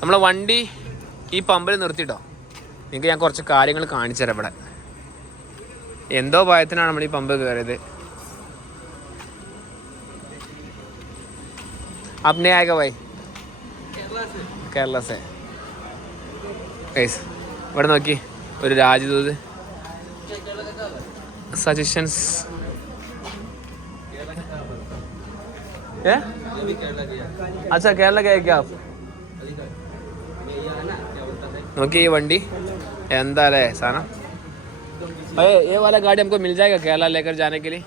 നമ്മളെ വണ്ടി ഈ പമ്പിൽ നിർത്തിയിട്ടോ നിങ്ങൾക്ക് ഞാൻ കുറച്ച് കാര്യങ്ങൾ കാണിച്ചു തരാം ഇവിടെ. എന്തോ ഭയത്തിനാണ് നമ്മൾ ഈ പമ്പ് കയറിയത്. അഭിനയായക വൈ ഭായ് കേരളസേ. ഗൈസ് ഇവിടെ നോക്കി. ഒരു രാജ്യദൂത് സജഷൻസ്. ഏ? അച്ഛാ കേരള കയക്കാം क्या आप നോക്കി ഈ വണ്ടി എന്താ അല്ലേ സാധനം अरे ये वाला गाड़ी हमको मिल जाएगा केरला लेकर जाने के लिए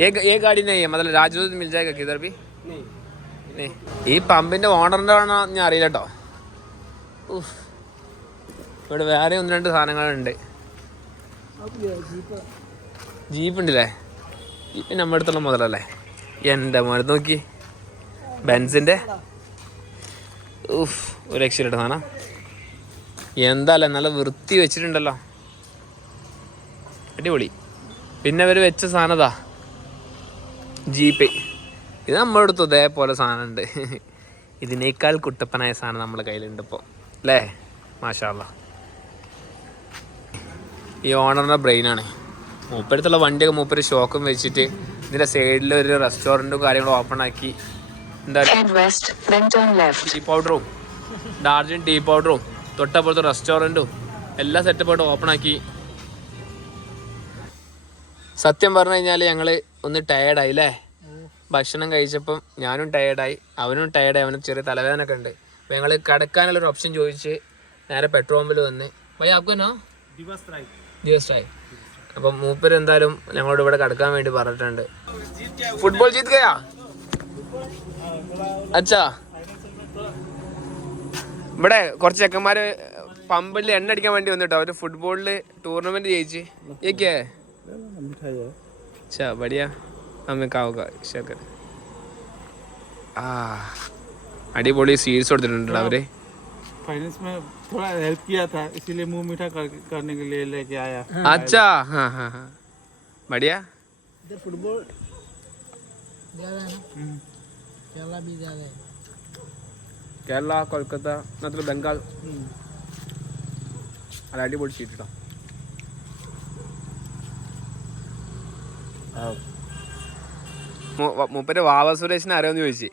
ये ये गाड़ी नहीं है मतलब राजदूत मिल जाएगा किधर भी नहीं ഈ പമ്പിന്റെ ഓണറിന്റെ ആണോ ഞാൻ അറിയില്ല കേട്ടോ ഉഫ്. ഇവിടെ വേറെ ഒന്ന് രണ്ട് സാധനങ്ങളുണ്ട് ജീപ്പ് ഉണ്ടല്ലേ ജീപ്പ് നമ്മുടെ അടുത്തുള്ള മുതലല്ലേ എൻ്റെ മോനെ നോക്കി ബെൻസിന്റെ ഉഫ് ഒരു രക്ഷയില്ല സാധനം. എന്താല്ലേ നല്ല വൃത്തി വെച്ചിട്ടുണ്ടല്ലോ. അടിപൊളി. പിന്നെ അവർ വെച്ച സാധനതാ ജീപ്പ് ഇത് നമ്മുടെ അടുത്ത് ഇതേപോലെ സാധനം ഉണ്ട് ഇതിനേക്കാൾ കുട്ടപ്പനായ സാധനം നമ്മുടെ കയ്യിലുണ്ട് ഇപ്പോൾ അല്ലേ? മാഷാല്ല ഈ ഓണറിന്റെ ബ്രെയിനാണ് മൂപ്പരത്തുള്ള വണ്ടിയൊക്കെ മൂപ്പര് ഷോക്കും വെച്ചിട്ട് ഇതിന്റെ സൈഡിൽ ഒരു റെസ്റ്റോറന്റും കാര്യങ്ങളും ഓപ്പൺ ആക്കി എന്താ Head then turn left. Tea പൗഡറും ഡാർജിൻ ടീ പൗഡറും തൊട്ടപ്പുറത്ത് റെസ്റ്റോറന്റും എല്ലാ സെറ്റപ്പായിട്ട് ഓപ്പൺ ആക്കി. സത്യം പറഞ്ഞു കഴിഞ്ഞാൽ ഞങ്ങൾ ഒന്ന് ടയേർഡായി അല്ലേ ഭക്ഷണം കഴിച്ചപ്പം ഞാനും ടയേർഡായി അവനും ടയേർഡായി അവന് ചെറിയ തലവേദന ഒക്കെ ഉണ്ട്. അപ്പോൾ ഞങ്ങൾ കിടക്കാനുള്ള ഒരു ഓപ്ഷൻ ചോദിച്ച് നേരെ പെട്രോൾ പമ്പിൽ വന്ന് ഭയ ആക്കുനോ ദിവസമായി അപ്പം മൂപ്പര് എന്തായാലും ഞങ്ങളോട് ഇവിടെ കിടക്കാൻ വേണ്ടി പറഞ്ഞിട്ടുണ്ട്. ഫുട്ബോൾ ജീത് ഗയാ? അച്ഛാ ഇവിടെ കുറച്ച് ചെക്കന്മാര് പമ്പിൽ എണ്ണ അടിക്കാൻ വേണ്ടി വന്നിട്ടോ അവര് ഫുട്ബോളില് ടൂർണമെന്റ് ജയിച്ച് ഏക്കേ अच्छा बढ़िया हमें का होगा शकर ആ അടിപൊളി സീഡ്സ് കൊടുത്തിട്ടുണ്ട് അവര് फाइनेंस में थोड़ा हेल्प किया था इसीलिए मुंह मीठा कर, करने के लिए लेके आया अच्छा हाँ हाँ हाँ बढ़िया इधर फुटबॉल കേരള കൊൽക്കത്ത മാത്രം ബംഗാൾ. അല്ല അടിപൊളി ചീറ്റിട്ടോ മൂപ്പര് വാവ സുരേഷിനെ അറിയാമെന്ന് ചോദിച്ചു.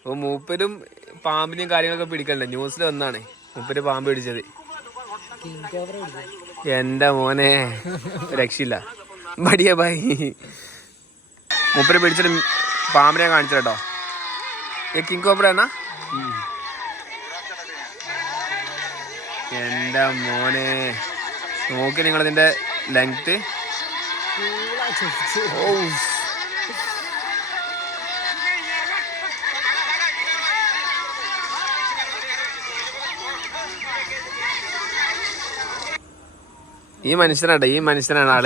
അപ്പൊ മൂപ്പരും പാമ്പിനെയും കാര്യങ്ങളൊക്കെ പിടിക്കണ്ട? ന്യൂസിൽ വന്നാണ്. മൂപ്പര് പാമ്പ് പിടിച്ചത്. എന്റെ മോനെ. രക്ഷയില്ല. മടിയ ബായി മൂപ്പര് പിടിച്ചിട്ട് പാമ്പിനെ കാണിച്ചു കേട്ടോ ഈ കിങ് കോബ്ര എന്നാ? മോനെ. നോക്കി നിങ്ങൾ ഇതിന്റെ ലെങ്ത് ഓ ഈ മനുഷ്യനാട്ടെ ഈ മനുഷ്യനാണ് ആൾ.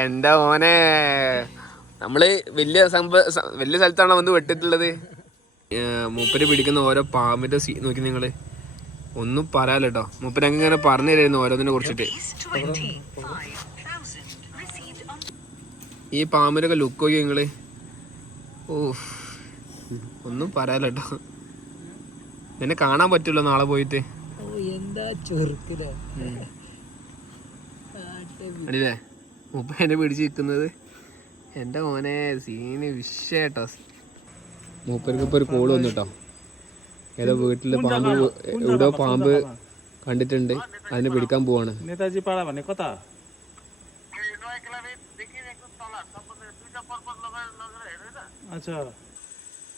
എന്റെ മോനെ. നമ്മൾ വലിയ സംഭവ വലിയ സ്ഥലത്താണ് വന്ന് വെട്ടിട്ടുള്ളത് മൂപ്പര് പിടിക്കുന്ന ഓരോ പാമ്പിന്റെ സീ നോക്കി നിങ്ങൾ. ഒന്നും പറയാലോ കേട്ടോ മൂപ്പര് അങ്ങ് ഇങ്ങനെ പറഞ്ഞു തരുന്നു ഓരോന്നിനെ കുറിച്ചിട്ട്. ഈ പാമ്പിനൊക്കെ ലുക്ക് നോക്കി നിങ്ങൾ? ഓ ഒന്നും പറയാലോ കേട്ടോ എന്നെ കാണാൻ പറ്റുമല്ലോ നാളെ പോയിട്ട്. എന്താ ചൊറുക്കില്ലേ മുപ്പ എന്നെ പിടിച്ച് നിൽക്കുന്നത്. എന്റെ മോനെ സീന് വിഷയട്ടോ. മൂപ്പർക്ക് ഇപ്പൊ ഒരു കോൾ വന്നിട്ടോ. കേട്ടോ ഏതോ വീട്ടിൽ പാമ്പ് എവിടെ പാമ്പ് കണ്ടിട്ടുണ്ട്. അതിനെ പിടിക്കാൻ പോവാണ്. നേതാജി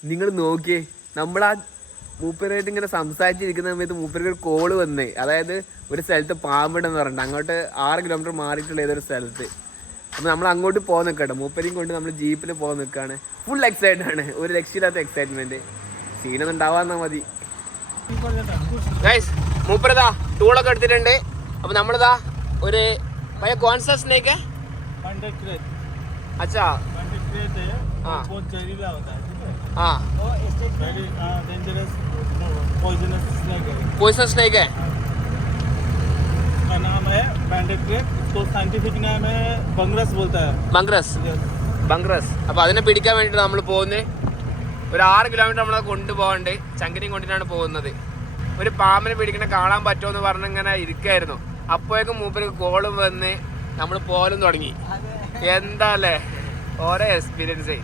നിങ്ങൾ നോക്കിയേ നമ്മൾ ആ മൂപ്പരായിട്ട് ഇങ്ങനെ സംസാരിച്ചിരിക്കുന്ന സമയത്ത് മൂപ്പർക്ക് ഒരു കോൾ വന്നേ. അതായത് ഒരു സ്ഥലത്ത് പാമ്പിടെന്ന് പറഞ്ഞിട്ട് അങ്ങോട്ട് ആറ് കിലോമീറ്റർ മാറിയിട്ടുള്ള ഏതൊരു സ്ഥലത്ത്. അപ്പോൾ നമ്മൾ അങ്ങോട്ട് പോകാൻ നിൽക്കട്ടെ മൂപ്പരിയും കൊണ്ട് നമ്മൾ ജീപ്പിൽ പോകാൻ നിൽക്കുകയാണ് ഫുൾ എക്സൈറ്റഡ് ആണ്. ഒരു രക്ഷയില്ലാത്ത എക്സൈറ്റ്മെന്റ് സീനൊന്നും ഉണ്ടാവാന്നാ മതി. മൂപ്പരതാ ടൂളൊക്കെ എടുത്തിട്ടുണ്ട്. അപ്പോൾ നമ്മളിതാ ഒരു ഭയ കോൺസസ്നേക്ക് അച്ഛാ. പോയിസൺ സ്നേക്ക് नाम है पैंडेट क्रेट इसको साइंटिफिक नाम है बंगरस बोलता है ബംഗ്രസ് Yes. ബംഗ്രസ് അപ്പൊ അതിനെ പിടിക്കാൻ വേണ്ടിട്ട് നമ്മൾ പോകുന്നത് ഒരു ആറ് കിലോമീറ്റർ നമ്മളെ കൊണ്ടുപോകണ്ട് ചങ്കിനെയും കൊണ്ടിട്ടാണ് പോകുന്നത് ഒരു പാമ്പിനെ പിടിക്കണ കാണാൻ പറ്റുമോ എന്ന് പറഞ്ഞിങ്ങനെ ഇരിക്കായിരുന്നു അപ്പോഴേക്കും മൂപ്പർക്ക് കോളും വന്ന് നമ്മൾ പോലും തുടങ്ങി എന്താ അല്ലേ ഓരോ എക്സ്പീരിയൻസ്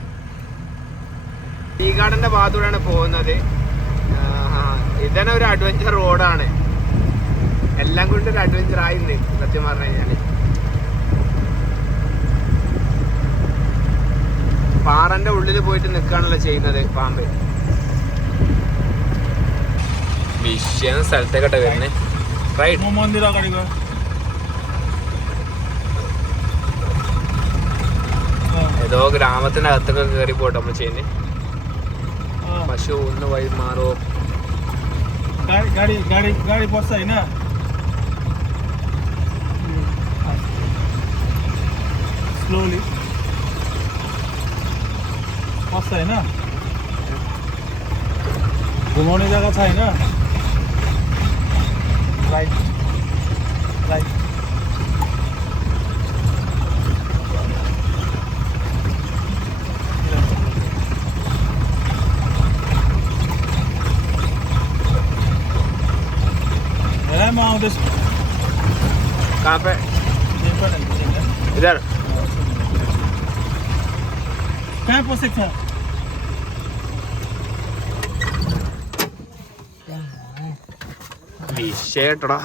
ടീഗാർഡന്റെ ഭാഗത്തൂടെയാണ് പോകുന്നത് ആഹാ. ഇതന്നെ ഒരു അഡ്വഞ്ചർ റോഡാണ് എല്ലാം കൊണ്ടൊരു അഡ്വഞ്ചർ ആയിരുന്നു സത്യം പറഞ്ഞു കഴിഞ്ഞാൽ പാറന്റെ ഉള്ളിൽ പോയിട്ട് നിൽക്കുകയാണല്ലോ ചെയ്യുന്നത് പാമ്പ് വിഷയം സ്ഥലത്തേക്കട്ടെ വരണേ റൈറ്റ് ഏതോ ഗ്രാമത്തിന്റെ അകത്തൊക്കെ കയറി പോട്ടെ നമ്മൾ ചെയ്യുന്നത് പശു ഒന്ന് വഴി മാറുമോ ഗാഡി ഗാഡി ഗാഡി ഗാഡി होइन स्लोली बस्छ होइन घुमाउने जग्गा छ होइन राइट राइट हेर म आउँदैछु कहाँ पे इधर Time for six hours. വിഷയട്ടടാ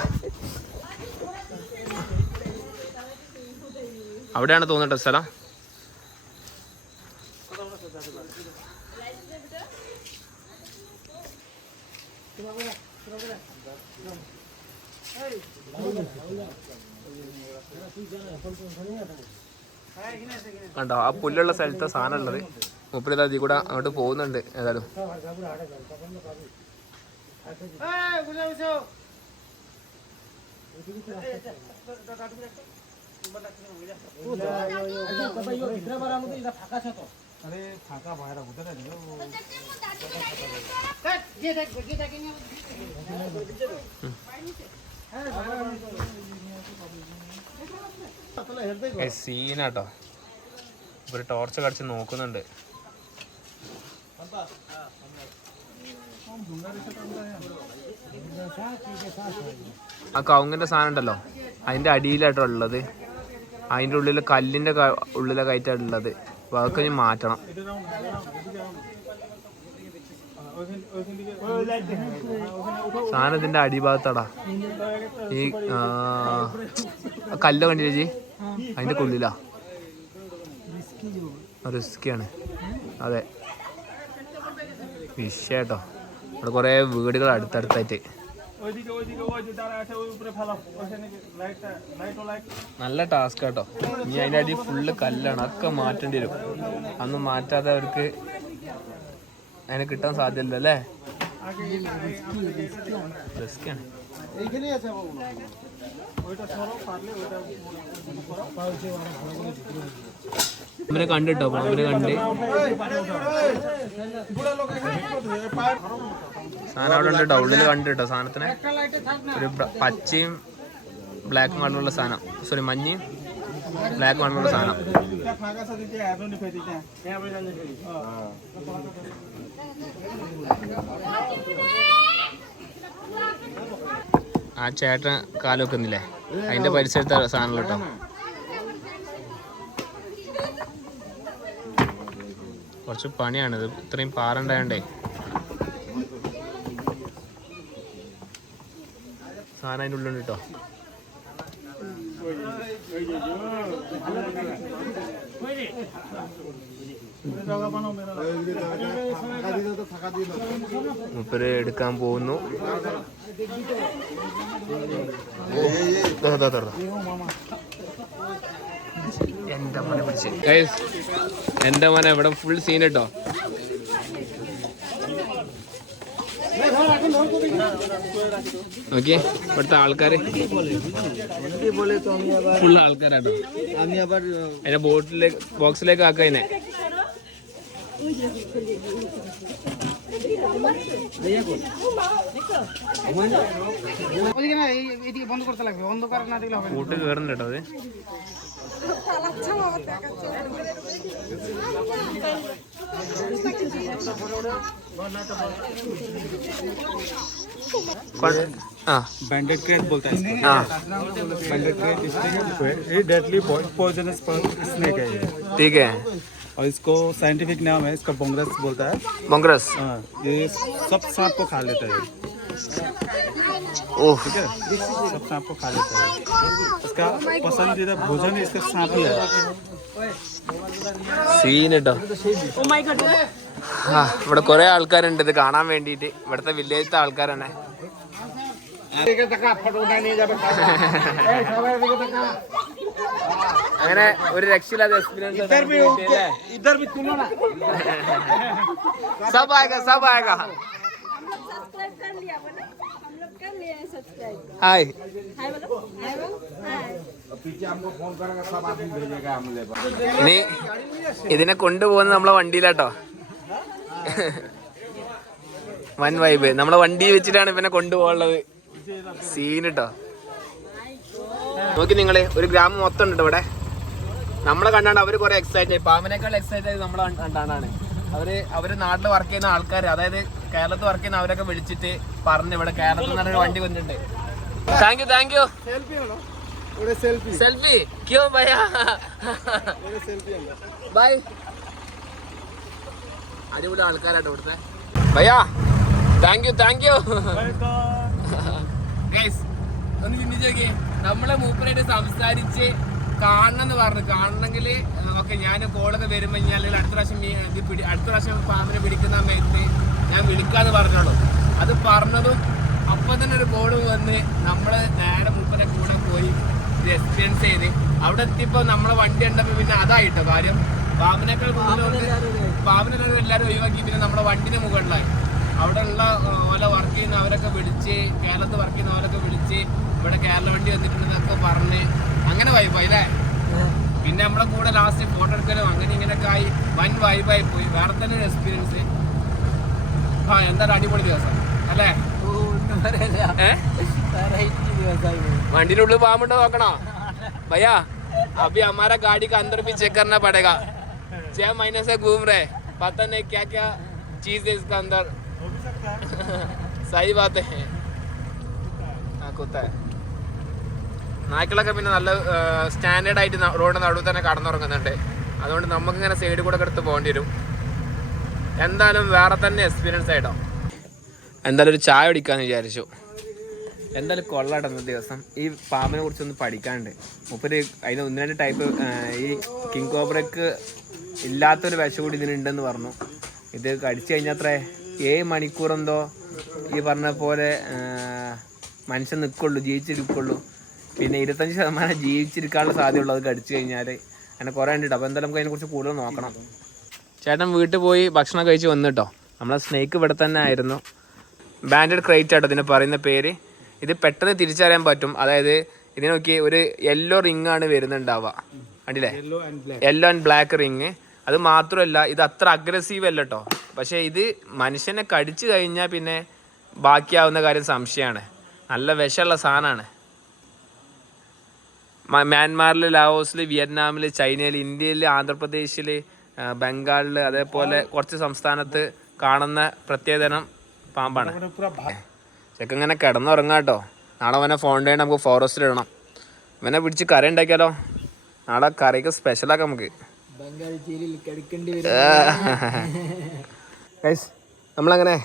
അവിടെയാണ് തോന്നട്ടെ സ്ഥലം Hey! കണ്ടോ ആ പുല്ലുള്ള സ്ഥലത്തെ സാധനം ഉള്ളത് മൂപ്പര് അതി കൂടെ അങ്ങോട്ട് പോകുന്നുണ്ട് ഏതായാലും. আরে ফাঁকা বাইরে উঠে സീനാട്ടോ ഒരു ടോർച്ച് കടിച്ച് നോക്കുന്നുണ്ട്. ആ കൗങ്ങിന്റെ സാധനം ഉണ്ടല്ലോ. അതിന്റെ അടിയിലായിട്ടോ ഉള്ളത്. അതിന്റെ ഉള്ളിൽ കല്ലിന്റെ ഉള്ളിലെ ഉള്ളിലൊക്കെ ആയിട്ടാണ് അതൊക്കെ ഇനി മാറ്റണം. സാധനത്തിന്റെ അടിഭാഗത്താടാ. ഈ കല്ല് കണ്ടില്ലേ ചേച്ചി അതിന്റെ കൊള്ളിലാ. ആണ് അതെ. വിഷയട്ടോ. അവിടെ കുറേ വീടുകൾ അടുത്തടുത്തായിട്ട്. നല്ല ടാസ്ക് കേട്ടോ ഇനി അതിന്റെ അടി ഫുള്ള് കല്ലാണ്. ഒക്കെ മാറ്റേണ്ടി വരും. അന്ന് മാറ്റാതെ അവർക്ക് അതിനെ കിട്ടാൻ സാധ്യതയില്ല അല്ലേ ആണ്. এইখানেই আছে আমরা কান্ডে ডাবো আমরা কান্ডে സാധനം അവിടെ ഉണ്ട് ഡൗണിൽ കണ്ടു കേട്ടോ സാധനത്തിന്. ഒരു പച്ചയും ബ്ലാക്കും കാണുന്നുള്ള സാധനം. സോറി മഞ്ഞയും ബ്ലാക്ക് കാണുന്നുള്ള സാധനം. ആ ചേട്ടൻ കാലം വെക്കുന്നില്ലേ അതിന്റെ പരിസരത്ത് സാധനം കേട്ടോ. കുറച്ച് പണിയാണിത്. ഇത്രയും പാറ ഉണ്ടായണ്ടേ സാധനം അതിന്റെ ഉള്ളിലുണ്ട് കേട്ടോ. മുപ്പര് എടുക്കാൻ പോകുന്നു. എന്റെ മോനെ പിടിച്ച്. Guys, എന്റെ മോനെ ഇവിടെ ഫുൾ സീൻ കേട്ടോ ഓക്കെ ഇവിടുത്തെ ആൾക്കാര്. ഫുൾ ആൾക്കാരാട്ടോ അതിന്റെ ബോട്ടിലേക്ക് ബോക്സിലേക്ക് ആക്കുക ওইদিকে না এই এদিকে বন্ধ করতে লাগবে অন্ধকার না দেখলে হবে ওটাকে কারণ এটা হবে बैंडेड क्रैक बोलता है बैंडेड क्रैक स्नेक है ये डेडली पॉइजनस स्नेक है ठीक है और इसको साइंटिफिक नाम है इसका बोंगरस बोलता है मोंगरस हाँ ये सब सांप को खा लेता है ओह ठीक है सब सांप को खा लेता है इसका पसंदीदा भोजन इसका सांप ही है സീൻ കേട്ടോ ആ ഇവിടെ കുറെ ആൾക്കാരുണ്ട് ഇത് കാണാൻ വേണ്ടിയിട്ട് ഇവിടുത്തെ വില്ലേജത്തെ ആൾക്കാരാണ് അങ്ങനെ ഒരു രക്ഷയില്ലാതെ എക്സ്പീരിയൻസ് സബ് ഇനി ഇതിനെ കൊണ്ടുപോകുന്നത് നമ്മളെ വണ്ടിയിലാട്ടോ. വൻ വൈബ് നമ്മളെ വണ്ടി വെച്ചിട്ടാണ് ഇവനെ കൊണ്ടുപോകാനുള്ളത്. സീൻ കേട്ടോ നോക്കി നിങ്ങൾ ഒരു ഗ്രാമം മൊത്തം ഉണ്ട് ഇവിടെ? നമ്മളെ കണ്ടാണ് അവർ കുറെ എക്സൈറ്റ് ആയി പാമ്പിനേക്കാൾ എക്സൈറ്റ് ആയി നമ്മളെ കണ്ടാണ്. അവർ അവർ നാട്ടിൽ വർക്ക് ചെയ്യുന്ന ആൾക്കാർ അതായത് കേരളത്തിൽ വർക്ക് ചെയ്യുന്ന അവരൊക്കെ വിളിച്ചിട്ട് പറഞ്ഞു ഇവിടെ കേരളത്തിൽ നിന്ന് ഒരു വണ്ടി വന്നിട്ടുണ്ട് thank you thank you selfie ക്യോ ഭയ ബൈ അടിപൊളി ആൾക്കാരാട്ടോ ഇവിടുത്തെ. ഭയ്യാ താങ്ക് യു താങ്ക് യു ഒന്ന് ചിന്തിച്ച് നോക്കിയേ. നമ്മളെ മൂപ്പരായിട്ട് സംസാരിച്ച് കാണണം എന്ന് പറഞ്ഞു. കാണണമെങ്കിൽ ഓക്കെ ഞാൻ കോളൊക്കെ വരുമ്പോൾ ഞാൻ അല്ലെങ്കിൽ അടുത്ത പ്രാവശ്യം ഇത് പിടി അടുത്ത പ്രാവശ്യം പാമ്പിനെ പിടിക്കുന്ന സമയത്ത് ഞാൻ വിളിക്കാന്ന് പറഞ്ഞോളൂ. അത് പറഞ്ഞതും അപ്പം തന്നെ ഒരു കോൾ വന്ന് നമ്മൾ നേരെ മുപ്പനെ കൂടെ പോയി ഇത് എക്സ്പീരിയൻസ് ചെയ്ത്. അവിടെ എത്തിയപ്പോൾ നമ്മളെ വണ്ടി ഉണ്ടപ്പോൾ പിന്നെ അതായിട്ടോ കാര്യം? പാമ്പിനേക്കാൾ കൂടുതൽ പാമ്പിനെ എല്ലാവരും ഒഴിവാക്കി. പിന്നെ നമ്മുടെ വണ്ടിന്റെ മുകളിലായി. അവിടെ ഉള്ള ഓല വർക്ക് ചെയ്യുന്നവരൊക്കെ വിളിച്ച് കേരളത്തിൽ വർക്ക് ചെയ്യുന്നവരൊക്കെ വിളിച്ച് ഇവിടെ കേരള വണ്ടി വന്നിട്ടുണ്ടെന്നൊക്കെ പറഞ്ഞ് അങ്ങനെ വൈബായി അല്ലേ പിന്നെ നമ്മളെ കൂടെ ലാസ്റ്റ് ഫോട്ടോ എടുക്കലും അങ്ങനെ ഇങ്ങനെയൊക്കെ ആയി വൻ വൈബായി പോയി വേറെ തന്നെ ഒരു എക്സ്പീരിയൻസ് ആ എന്തായാലും അടിപൊളി ദിവസം അല്ലേ ഏ വണ്ടിയുടെ ഉള്ളിൽ പാമ്പുണ്ടോ നോക്കണോ भैया अभी हमारा गाड़ी का अंदर भी चेक करना पड़ेगा छह महीने से घूम रहे पता नहीं क्या क्या चीज है इसका अंदर सही बात है हाँ कुत्ता है നായ്ക്കളൊക്കെ പിന്നെ നല്ല സ്റ്റാൻഡേർഡ് ആയിട്ട് റോഡിന്റെ നടുവിൽ തന്നെ കടന്നുറങ്ങുന്നുണ്ട്. അതുകൊണ്ട് നമുക്ക് ഇങ്ങനെ സൈഡിൽ കൂടെ എടുത്ത് പോകേണ്ടി വരും. എന്തായാലും വേറെ തന്നെ എക്സ്പീരിയൻസ് ആയിട്ടോ. എന്തായാലും ഒരു ചായ കുടിക്കാന്ന് വിചാരിച്ചു. എന്തായാലും കൊള്ളാടുന്ന ദിവസം. ഈ പാമ്പിനെ കുറിച്ച് ഒന്ന് പഠിക്കാനുണ്ട്. മുപ്പര് അതിന് ഒന്ന് രണ്ട് ടൈപ്പ് ഈ കിങ് കോബ്രക്ക് ഇല്ലാത്തൊരു വിഷം കൂടി ഇതിനുണ്ടെന്ന് പറഞ്ഞു. ഇത് കടിച്ചു കഴിഞ്ഞാൽ അത്ര ഏഴ് മണിക്കൂർ എന്തോ ഈ പറഞ്ഞ പോലെ മനുഷ്യൻ നിൽക്കുള്ളൂ ജീവിച്ചിരിക്കുള്ളൂ. പിന്നെ ഇരുപത്തഞ്ച് ശതമാനം ജീവിച്ചിരിക്കാനുള്ള സാധ്യതയുള്ളത് കടിച്ചു കഴിഞ്ഞാൽ അങ്ങനെ കുറേ ഉണ്ട് അപ്പോൾ എന്തായാലും നമുക്ക് അതിനെക്കുറിച്ച് കൂടുതൽ നോക്കണം. ചേട്ടൻ വീട്ടിൽ പോയി ഭക്ഷണം കഴിച്ച് വന്നു കേട്ടോ നമ്മളെ സ്നേക്ക് ഇവിടെ തന്നെ ആയിരുന്നു. ബാൻഡഡ് ക്രൈറ്റ് ആട്ടോ ഇതിന് പറയുന്ന പേര്. ഇത് പെട്ടെന്ന് തിരിച്ചറിയാൻ പറ്റും. അതായത് ഇതിനെ നോക്കി ഒരു യെല്ലോ റിംഗ് ആണ് വരുന്നുണ്ടാവുക. കണ്ടില്ലേ? യെല്ലോ ആൻഡ് ബ്ലാക്ക് റിങ് അത് മാത്രമല്ല ഇത് അത്ര അഗ്രസീവ് അല്ല കേട്ടോ പക്ഷേ ഇത് മനുഷ്യനെ കടിച്ചു കഴിഞ്ഞാൽ പിന്നെ ബാക്കിയാവുന്ന കാര്യം സംശയമാണ്. നല്ല വിഷമുള്ള സാധനമാണ്. മ്യാൻമാറിൽ ലാവോസിൽ വിയറ്റ്നാമിൽ ചൈനയിൽ ഇന്ത്യയിൽ ആന്ധ്രാപ്രദേശിൽ ബംഗാളിൽ അതേപോലെ കുറച്ച് സംസ്ഥാനത്ത് കാണുന്ന പ്രത്യേകതരം പാമ്പാണ്. ചെക്ക ഇങ്ങനെ കിടന്നുറങ്ങാം കേട്ടോ നാളെ അവനെ ഫോൺ ചെയ്യണം നമുക്ക് ഫോറസ്റ്റിൽ ഇടണം. ഇവനെ പിടിച്ച് കറി ഉണ്ടാക്കിയാലോ? നാളെ കറിക്ക് സ്പെഷ്യലാക്കാം നമുക്ക്. നമ്മളങ്ങനെ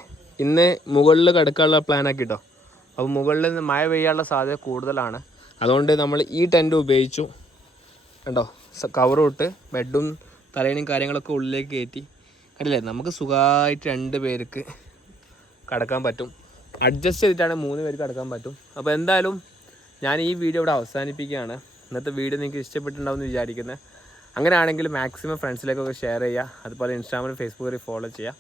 ഇന്ന് മുകളിൽ കിടക്കാനുള്ള പ്ലാൻ ആക്കിട്ടോ. അപ്പോൾ മുകളിൽ മഴ പെയ്യാനുള്ള സാധ്യത കൂടുതലാണ്. അതുകൊണ്ട് നമ്മൾ ഈ ടെന്റ് ഉപയോഗിച്ചു. കണ്ടോ? കവറും ഇട്ട് ബെഡും തലേണയും കാര്യങ്ങളൊക്കെ ഉള്ളിലേക്ക് കയറ്റി. കണ്ടില്ലേ? നമുക്ക് സുഖമായിട്ട് രണ്ട് പേർക്ക് കിടക്കാൻ പറ്റും. അഡ്ജസ്റ്റ് ചെയ്തിട്ടാണ് മൂന്ന് പേർക്ക് കിടക്കാൻ പറ്റും. അപ്പോൾ എന്തായാലും ഞാൻ ഈ വീഡിയോ ഇവിടെ അവസാനിപ്പിക്കുകയാണ്. ഇന്നത്തെ വീഡിയോ നിങ്ങൾക്ക് ഇഷ്ടപ്പെട്ടിട്ടുണ്ടാവും എന്ന് വിചാരിക്കുന്നത് അങ്ങനെയാണെങ്കിൽ മാക്സിമം ഫ്രണ്ട്സിലേക്കൊക്കെ ഷെയർ ചെയ്യുക. അതുപോലെ ഇൻസ്റ്റാഗ്രാമിലും ഫേസ്ബുക്കിൽ ഫോളോ ചെയ്യുക.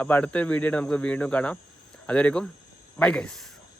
അപ്പോൾ അടുത്ത വീഡിയോ നമുക്ക് വീണ്ടും കാണാം. അതുവരേക്കും ബൈ ഗൈസ്